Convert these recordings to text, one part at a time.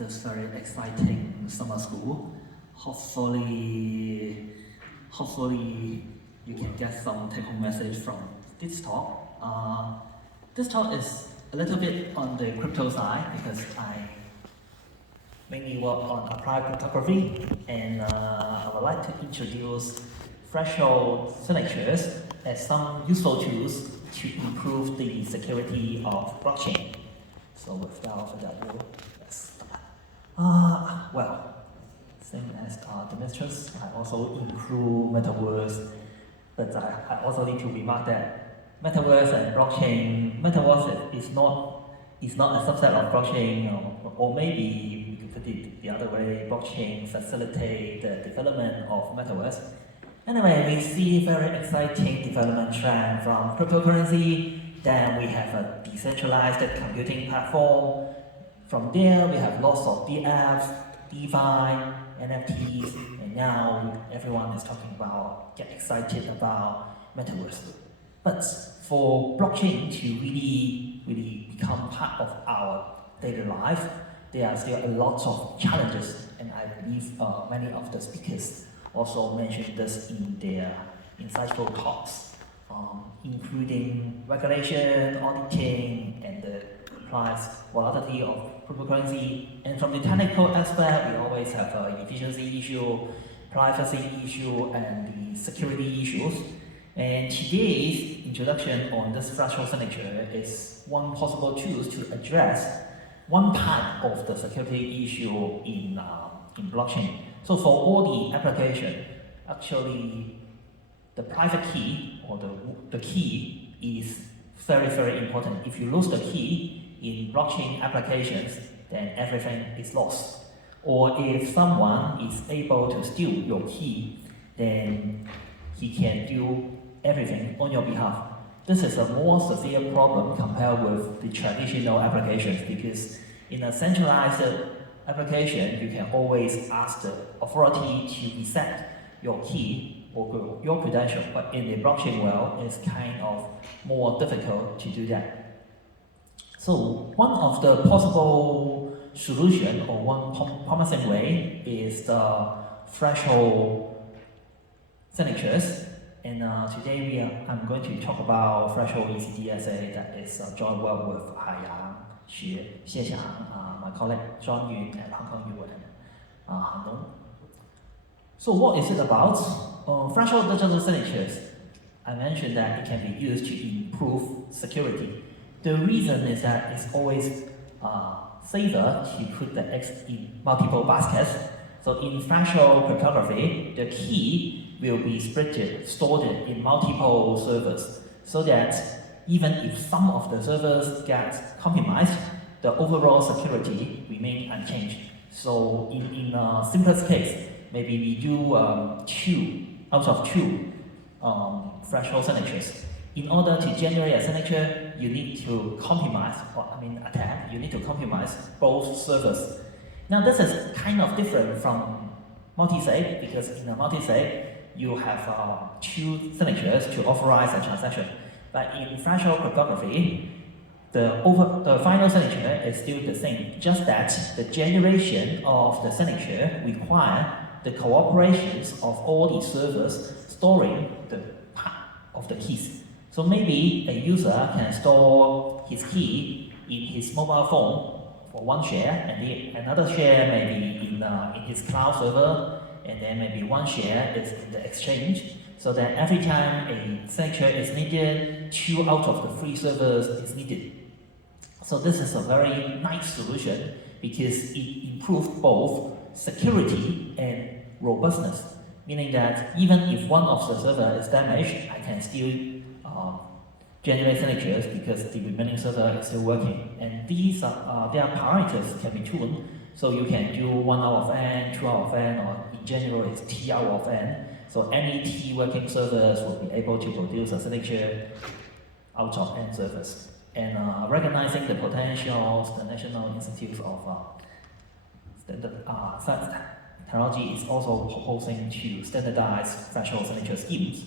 this very exciting summer school. Hopefully you can get some take-home message from this talk. This talk is a little bit on the crypto side because I mainly work on applied cryptography, and I would like to introduce threshold signatures as some useful tools to improve the security of blockchain. So without further ado, let's start. Well, same as Demetrius, I also include metaverse, but I also need to remark that metaverse and blockchain, metaverse is not a subset of blockchain, or maybe we could put it the other way, blockchain facilitate the development of metaverse. Anyway, we see very exciting development trend from cryptocurrency. Then we have a decentralized computing platform. From there, we have lots of DFs, DeFi, NFTs, and now everyone is talking about, get excited about metaverse. But for blockchain to really become part of our daily life, there are still a lot of challenges, and I believe many of the speakers also mentioned this in their insightful talks, including regulation, auditing, and the price volatility of cryptocurrency. And from the technical aspect, we always have efficiency issue, privacy issue, and the security issues. And today's introduction on this threshold signature is one possible tool to address one part of the security issue in blockchain. So for all the application, actually the private key or the key is very important. If you lose the key in blockchain applications, then everything is lost. Or if someone is able to steal your key, then he can do everything on your behalf. This is a more severe problem compared with the traditional applications, because in a centralized application, you can always ask the authority to reset your key or your credential, but in the blockchain world, it's kind of more difficult to do that. So one of the possible solution or one promising way is the threshold signatures. And today I'm going to talk about threshold ECDSA, that is joint work with Haiyang Xue, Xie Xiang, my colleague John Yun at Hong Kong U and Hanong. So what is it about? Threshold digital signatures, I mentioned that it can be used to improve security. The reason is that it's always safer to put the eggs in multiple baskets. So in threshold cryptography, the key will be stored in multiple servers, so that even if some of the servers get compromised, the overall security remains unchanged. So in simplest case, maybe we do 2 out of 2 threshold signatures. In order to generate a signature, you need to attack, you need to compromise both servers. Now this is kind of different from multi-sig, because in a multi-sig, you have 2 signatures to authorize a transaction. But in threshold cryptography, the final signature is still the same, just that the generation of the signature requires the cooperations of all the servers storing the part of the keys. So maybe a user can store his key in his mobile phone for one share, and another share may be in his cloud server, and then maybe one share is in the exchange, so that every time a signature is needed, 2 out of the 3 servers is needed. So this is a very nice solution because it improves both security and robustness, meaning that even if one of the servers is damaged, I can still generate signatures because the remaining server is still working. And these their parameters can be tuned, so you can do 1 out of n, 2 out of n, or in general it's t out of n. So any t working servers will be able to produce a signature out of n servers. And recognizing the potentials, the National Institute of Science Technology is also proposing to standardize threshold signature schemes.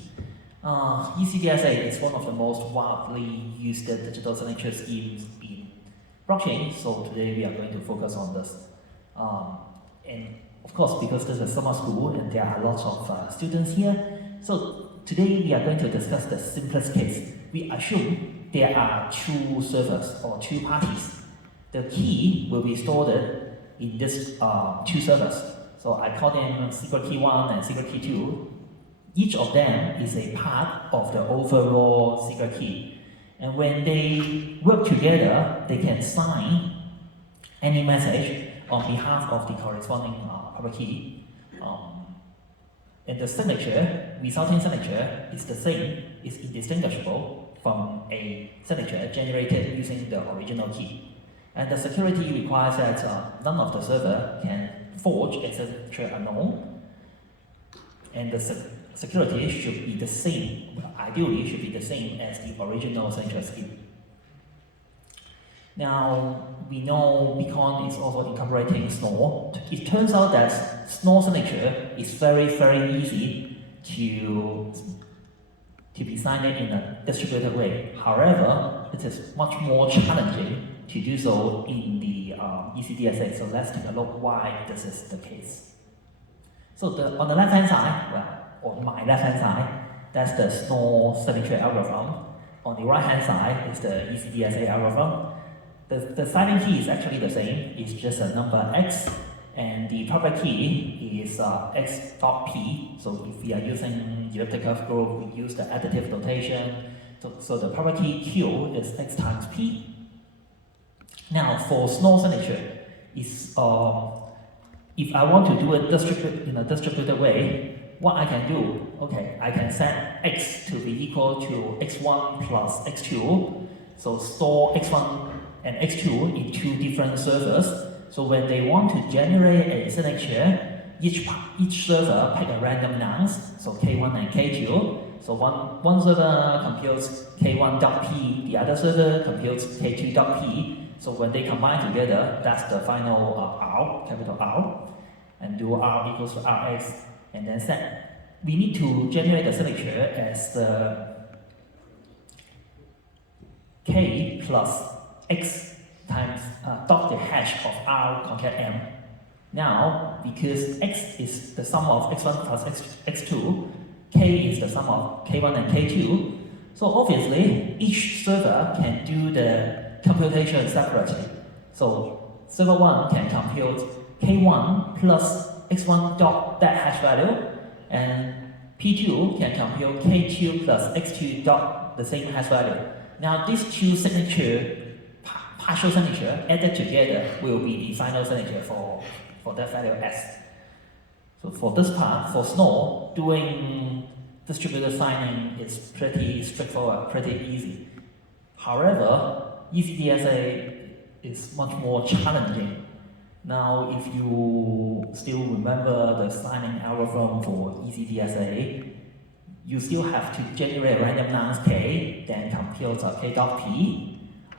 ECDSA is one of the most widely used digital signature schemes in blockchain, so today we are going to focus on this. And of course, because this is summer school and there are lots of students here, so today we are going to discuss the simplest case. We assume there are two servers or two parties. The key will be stored in this two servers. So I call them secret key 1 and secret key 2. Each of them is a part of the overall secret key. And when they work together, they can sign any message on behalf of the corresponding public key. And the signature, resulting signature, is the same, is indistinguishable from a signature generated using the original key. And the security requires that none of the server can forge a signature unknown. And the security should be the same, ideally should be the same as the original signature scheme. Now, we know Bitcoin is also incorporating Snore. It turns out that Snore signature is very, very easy to be signed in a distributed way. However, it is much more challenging to do so in the ECDSA. So let's take a look why this is the case. So on the left-hand side, on my left-hand side, that's the Snore signature algorithm. On the right-hand side is the ECDSA algorithm. The signing key is actually the same. It's just a number x, and the public key is x dot p. So if we are using elliptic curve group, we use the additive notation. So the public key q is x times p. Now for Snore signature, is if I want to do it in a distributed way, what I can do, okay, I can set x to be equal to x1 plus x2. So store x1 and x2 in two different servers. So when they want to generate a signature, each server pick a random nonce, so k1 and k2. So one server computes k1.p, the other server computes k2.p. So when they combine together, that's the final R, capital R, and do R equals to Rx, and then set. We need to generate the signature as the k plus x times dot the hash of R concat m. Now, because x is the sum of x1 plus x2, k is the sum of k1 and k2, so obviously each server can do the computation separately. So server 1 can compute k1 plus x1 dot that hash value, and p2 can compute k2 plus x2 dot the same hash value. Now these two partial signature added together will be the final signature for that value s. So for this part, for Snore, doing distributed signing is pretty straightforward, pretty easy. However, ECDSA is much more challenging. Now, if you still remember the signing algorithm for ECDSA, you still have to generate a random nonce k, then compute k dot p,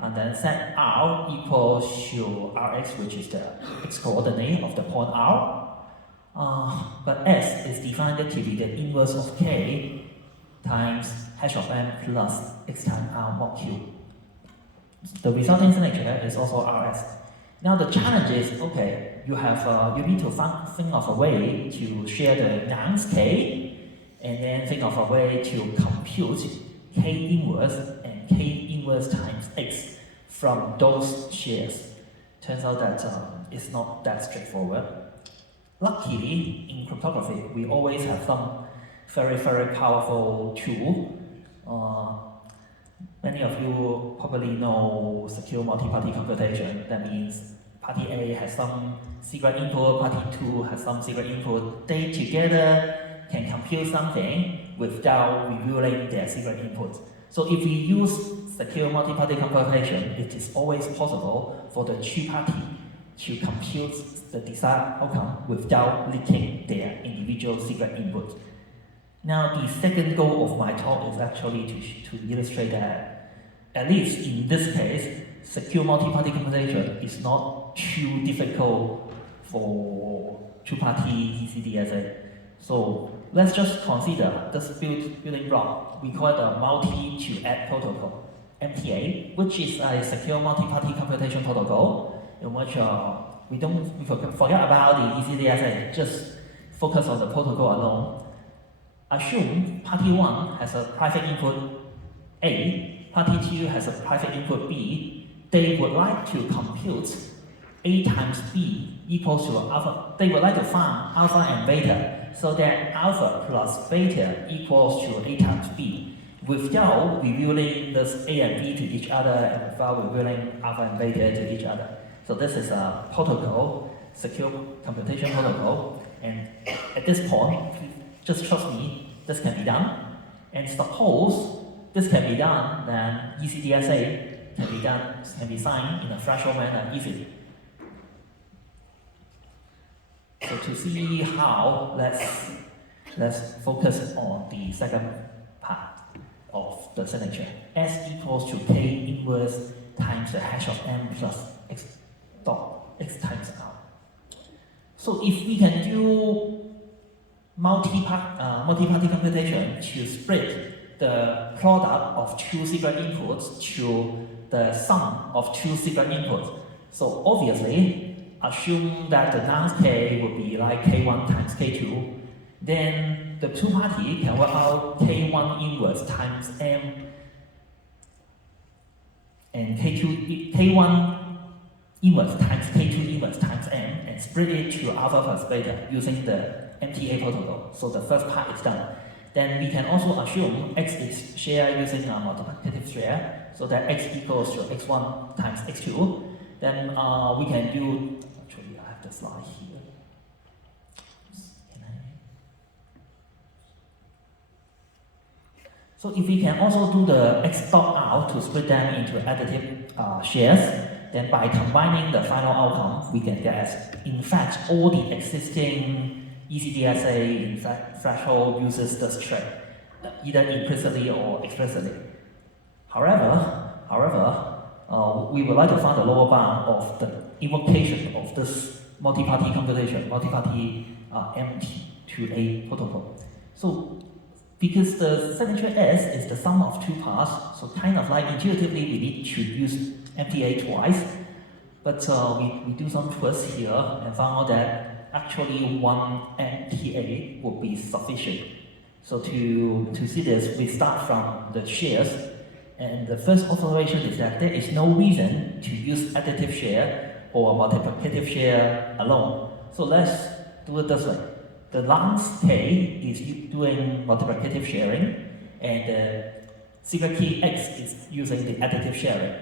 and then set R equals to Rx, which is the x coordinate of the point R. But S is defined to be the inverse of k times hash of m plus x times R mod q. The resulting signature is also Rs. Now the challenge is, okay, you need to think of a way to share the nonce k, and then think of a way to compute k inverse and k inverse times x from those shares. Turns out that it's not that straightforward. Luckily, in cryptography, we always have some very, very powerful tool. Many of you probably know secure multi-party computation. That means party A has some secret input, party 2 has some secret input. They together can compute something without revealing their secret input. So if we use secure multi-party computation, it is always possible for the two parties to compute the desired outcome without leaking their individual secret input. Now, the second goal of my talk is actually to illustrate that, at least in this case, secure multi-party computation is not too difficult for two-party ECDSA. So let's just consider this building block. We call it a multi-to-add protocol, MTA, which is a secure multi-party computation protocol in which we forget about the ECDSA, just focus on the protocol alone. Assume party 1 has a private input A, party 2 has a private input B. They would like to compute A times B equals to alpha. They would like to find alpha and beta, so that alpha plus beta equals to A times B, without revealing this A and B to each other and without revealing alpha and beta to each other. So this is a protocol, secure computation protocol, and at this point, just trust me, this can be done. And suppose this can be done, then ECDSA can be signed in a threshold manner easily. So to see how, let's focus on the second part of the signature. S equals to K inverse times the hash of M plus X dot X times R. So if we can do multi-party computation to split the product of two secret inputs to the sum of two secret inputs. So obviously, assume that the nonce K would be like K1 times K2, then the two party can work out K1 inverse times M and K1 inverse times K2 inverse times M and split it to alpha plus beta using the MTA protocol. So the first part is done. Then we can also assume X is shared using a multiplicative share, so that X equals to X1 times X2. Then we can do, actually I have the slide here. So if we can also do the X dot out to split them into additive shares, then by combining the final outcome, we can get, in fact, all the existing ECDSA threshold uses this trick, either implicitly or explicitly. However, we would like to find the lower bound of the invocation of this multi-party computation, multi-party M2A protocol. So, because the signature S is the sum of two parts, so kind of like intuitively we need to use MTA twice, but we do some twists here and found out that actually one MTA would be sufficient. So to see this, we start from the shares, and the first observation is that there is no reason to use additive share or multiplicative share alone. So let's do it this way. The nonce K is doing multiplicative sharing, and the secret key X is using the additive sharing.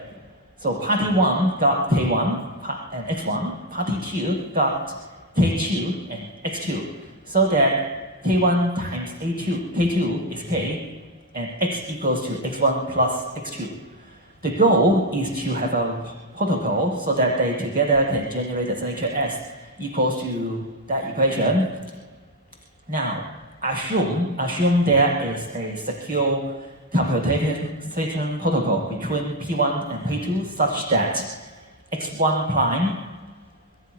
So party 1 got K1 and X1, party 2 got K2 and X2, so that K1 times K2 is K, and X equals to X1 plus X2. The goal is to have a protocol so that they together can generate the signature S equals to that equation. Now, assume there is a secure computation protocol between P1 and P2 such that X1 prime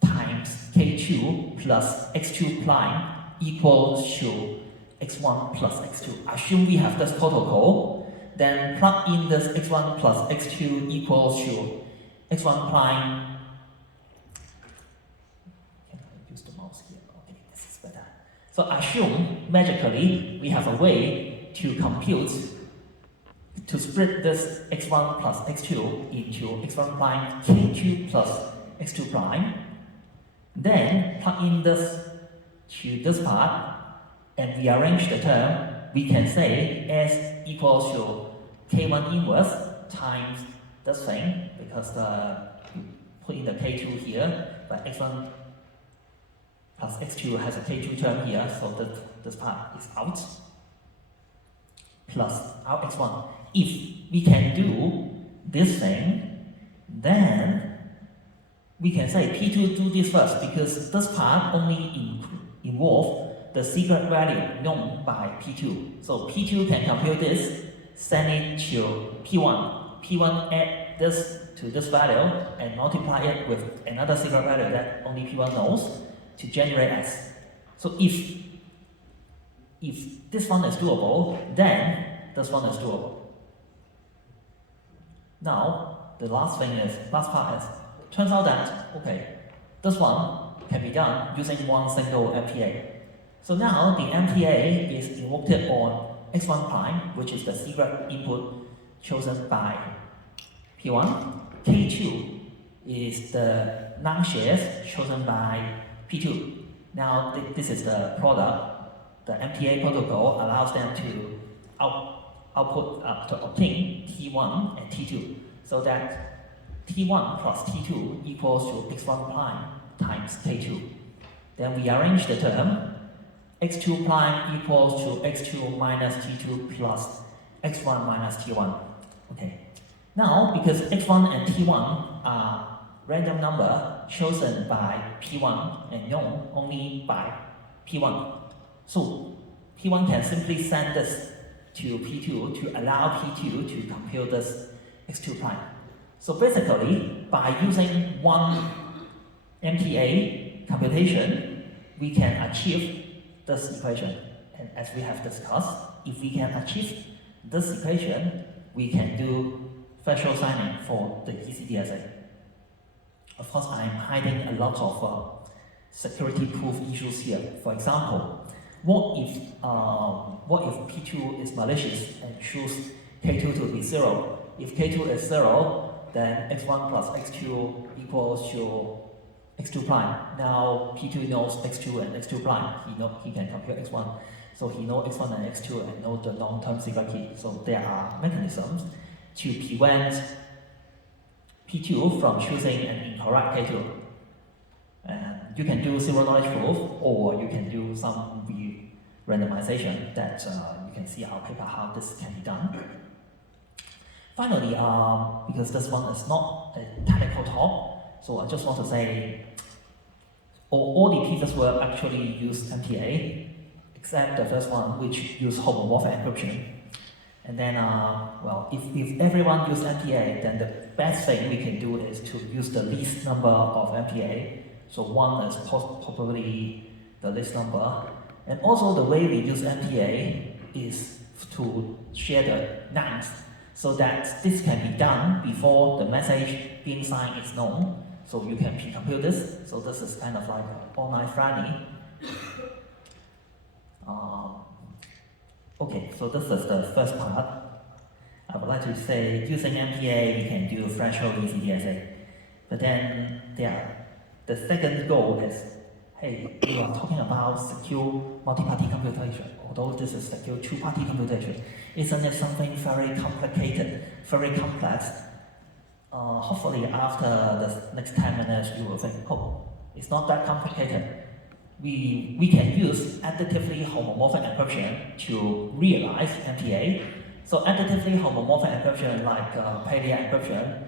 times K2 plus X2 prime equals to X1 plus X2. Assume we have this protocol, then plug in this X1 plus X2 equals to X1 prime. Can I use the mouse here? Okay, this is better. So assume magically we have a way to compute, to split this X1 plus X2 into X1 prime K2 plus X2 prime. Then plug in this to this part and rearrange the term. We can say S equals to K1 inverse times this thing, because you put in the K2 here, but X1 plus X2 has a K2 term here, so this part is out, plus our X1. If we can do this thing, then we can say P2 do this first, because this part only involves the secret value known by P2. So P2 can compute this, send it to P1. P1 add this to this value and multiply it with another secret value that only P1 knows to generate S. So if this one is doable, then this one is doable. Now, the last part is, turns out that, okay, This one can be done using one single MTA. So now the MTA is invoked on x1 prime, which is the secret input chosen by P1. K2 is the non-shares chosen by P2. Now this is the product. The MTA protocol allows them to to obtain T1 and T2, so that T1 plus T2 equals to x1 prime times K2. Then we arrange the term x2 prime equals to x2 minus T2 plus x1 minus T1. Okay. Now, because x1 and T1 are random number chosen by P1 and known only by P1, so P1 can simply send this to P2 to allow P2 to compute this x2 prime. So basically, by using one MTA computation, we can achieve this equation. And as we have discussed, if we can achieve this equation, we can do threshold signing for the ECDSA. Of course, I'm hiding a lot of security proof issues here. For example, what if P2 is malicious and choose K2 to be 0? If K2 is 0, then x1 plus x2 equals to x2 prime. Now P2 knows x2 and x2 prime. He can compute x1. So he knows x1 and x2 and knows the long-term secret key. So there are mechanisms to prevent P2 from choosing an incorrect K2. And you can do zero knowledge proof, or you can do some randomization that you can see our paper how this can be done. Finally, because this one is not a technical talk, so I just want to say all the pieces will actually use MTA, except the first one, which use homomorphic encryption. And then, well, if everyone uses MTA, then the best thing we can do is to use the least number of MTA. So 1 is probably the least number. And also the way we use MTA is to share the nonce, so that this can be done before the message being signed is known. So you can pre-compute this. So this is kind of like online friendly. Okay, so this is the first part. I would like to say using MTA you can do threshold ECDSA. But then the second goal is, hey, we are talking about secure multi-party computation, although this is secure two-party computation. Isn't it something very complicated, very complex? Hopefully after the next 10 minutes you will think, oh, it's not that complicated. We can use additively homomorphic encryption to realize MTA. So additively homomorphic encryption, like Palea encryption,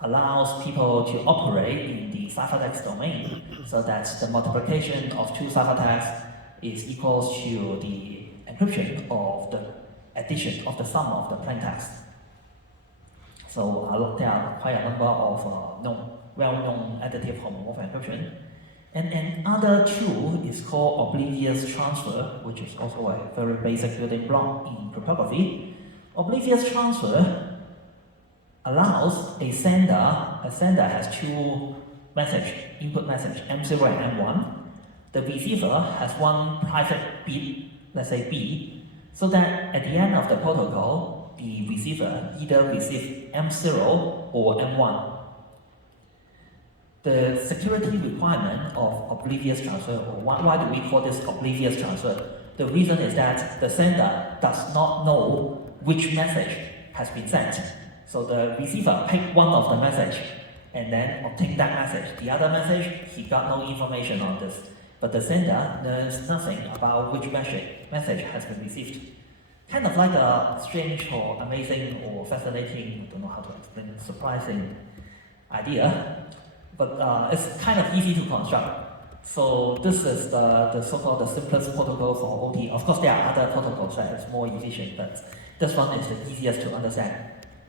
allows people to operate in the ciphertext domain, so that the multiplication of two ciphertexts is equal to the encryption of the addition of the sum of the plaintext. So there are quite a number of well-known additive homomorphic encryption. And another tool is called oblivious transfer, which is also a very basic building block in cryptography. Oblivious transfer allows a sender has two input message, M0 and M1. The receiver has one private bit, let's say B, so that at the end of the protocol, the receiver either receives M0 or M1. The security requirement of oblivious transfer, or why do we call this oblivious transfer? The reason is that the sender does not know which message has been sent. So the receiver picked one of the message and then obtained that message. The other message, he got no information on this. But the sender knows nothing about which message has been received. Kind of like a strange or amazing or fascinating, I don't know how to explain, surprising idea. But it's kind of easy to construct. So this is the so-called the simplest protocol for OT. Of course, there are other protocols that is more efficient, but this one is the easiest to understand.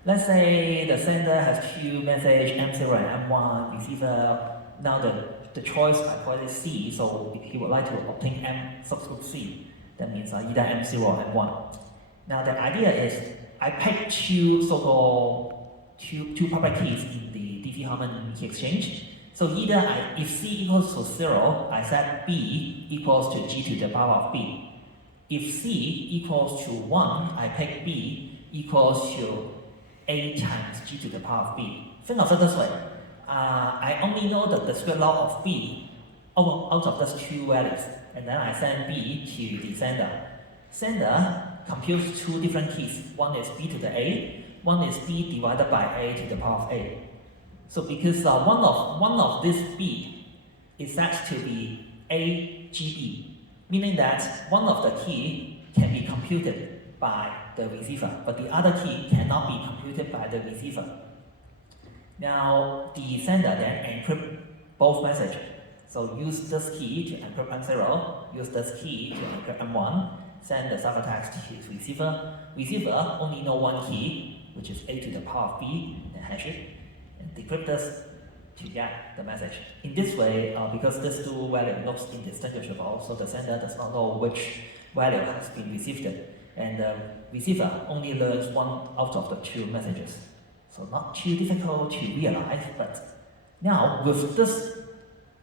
Let's say the sender has two messages, M0 and M1, receiver. Now the choice, I call it C, so he would like to obtain M subscript C. That means either M0 or M1. Now the idea is, I pick two so-called two public keys in the DC Harmon key exchange, So either if c equals to 0, I set b equals to g to the power of b. If c equals to 1, I pick b equals to a times g to the power of b. Think of it this way. I only know the square log of b out of those two values, and then I send b to the sender. Sender computes two different keys. One is b to the a, one is b divided by a to the power of a. So because one of this b is set to be AGB, meaning that one of the key can be computed by the receiver, but the other key cannot be computed by the receiver. Now, the sender then encrypt both messages. So use this key to encrypt M0, use this key to encrypt M1, send the ciphertext to his receiver. Receiver only know one key, which is a to the power of b, and hash it, and decrypt this to get the message. In this way, because this two value looks indistinguishable, so the sender does not know which value has been received, and the receiver only learns one out of the two messages. So not too difficult to realize, but now with this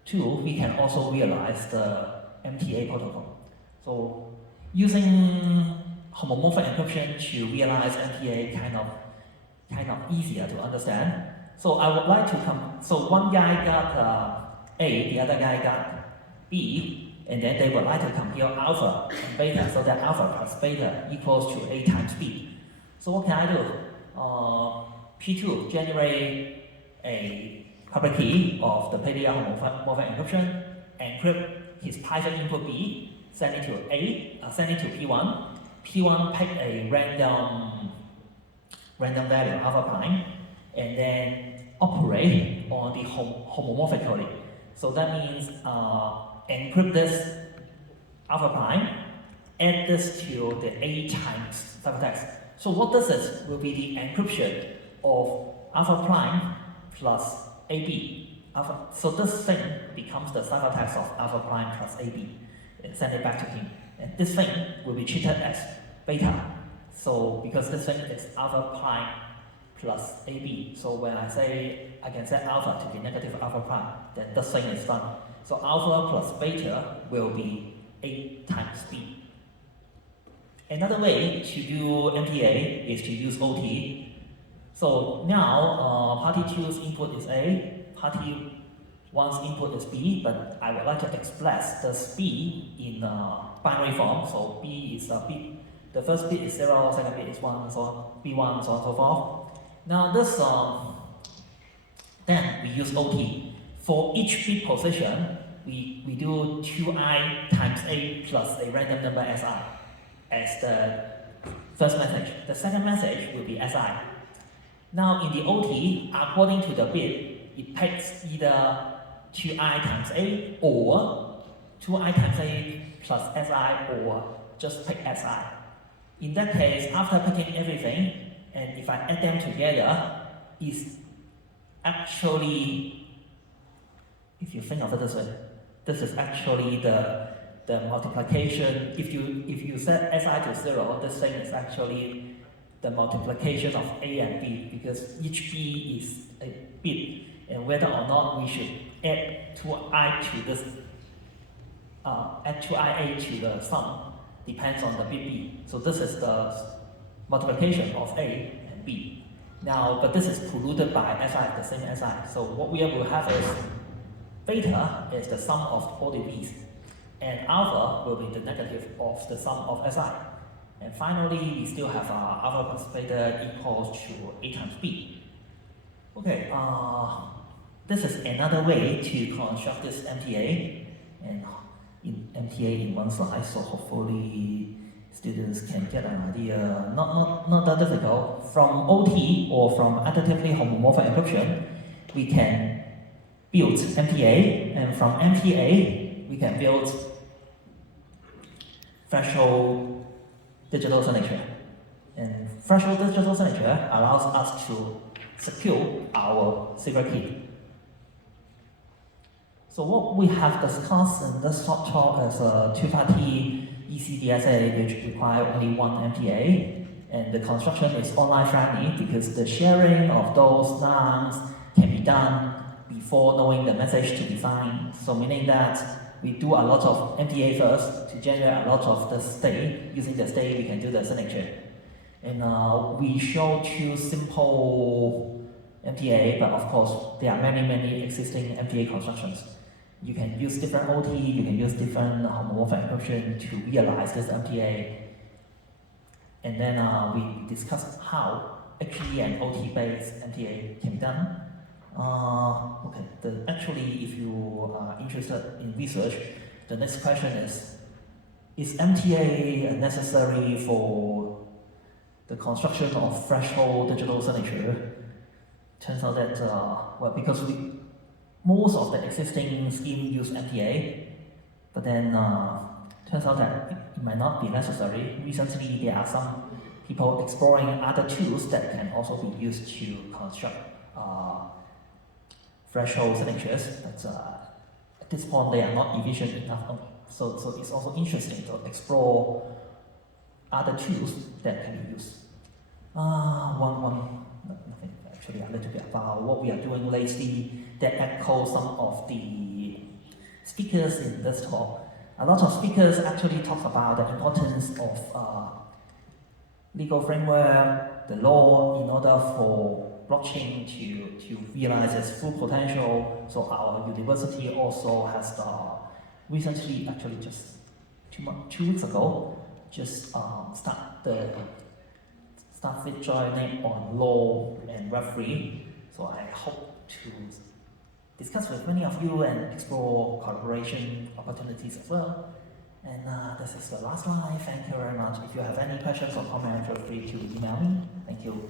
tool, we can also realize the MTA protocol. So using homomorphic encryption to realize MTA kind of easier to understand. So I would like to so one guy got A, the other guy got B, and then they would like to compare alpha and beta, so that alpha plus beta equals to A times B. So what can I do? P2 generate a public key of the PDA homomorphic encryption, encrypt his private input B, send it to send it to P1. P1 pick a random value alpha prime, and then operate on the homomorphic coding. So that means encrypt this alpha prime, add this to the A times ciphertext. So what this is will be the encryption of alpha prime plus AB. So this thing becomes the ciphertext of alpha prime plus AB, and send it back to him. And this thing will be treated as beta. So because this thing is alpha prime plus AB, so when I say I can set alpha to be negative alpha prime, then this thing is done. So alpha plus beta will be A times B. Another way to do MTA is to use OT. So now party 2's input is A, party 1's input is B, but I would like to express this B in binary form. So B is B. The first bit is 0, second bit is 1, so on, B1, so on and so forth. Now this, then we use OT. For each bit position, we do 2i times A plus a random number Si as the first message. The second message will be Si. Now in the OT, according to the bit, it picks either 2i times A or 2i times A plus Si or just pick Si. In that case, after picking everything, and if I add them together, is actually, if you think of it this way, this is actually the multiplication. If you set Si to 0, this thing is actually the multiplication of A and B, because each B is a bit, and whether or not we should add 2i to this, add 2ia to the sum depends on the bit B. So this is the multiplication of A and B. Now, but this is polluted by Si, the same Si. So what we will have is beta is the sum of all the B's, and alpha will be the negative of the sum of Si. And finally, we still have alpha plus beta equals to A times B. Okay, this is another way to construct this MTA, and in MTA in one slide, so hopefully students can get an idea. Not that difficult. From OT or from additively homomorphic encryption, we can build MTA, and from MTA, we can build threshold digital signature. And threshold digital signature allows us to secure our secret key. So what we have discussed in this short talk is a two-party ECDSA which require only one MTA, and the construction is online friendly because the sharing of those nouns can be done before knowing the message to be signed. So meaning that we do a lot of MTA first to generate a lot of the state. Using the state, we can do the signature. And we show two simple MTA, but of course, there are many existing MTA constructions. You can use different OT, you can use different homomorphic encryption to realize this MTA. And then we discussed how actually an OT-based MTA can be done. Okay, actually, if you are interested in research, the next question is MTA necessary for the construction of threshold digital signature? Turns out that, well, because most of the existing schemes use MTA, but then turns out that it might not be necessary. Recently, there are some people exploring other tools that can also be used to construct threshold signatures, but at this point they are not efficient enough. So it's also interesting to explore other tools that can be used. Nothing, actually a little bit about what we are doing lately that echoes some of the speakers in this talk. A lot of speakers actually talk about the importance of legal framework, the law, in order for blockchain to realize its full potential. So our university also has recently, actually just 2 weeks ago, just started joining on law and Web3. So I hope to discuss with many of you and explore collaboration opportunities as well. And this is the last slide. Thank you very much. If you have any questions or comments, feel free to email me. Thank you.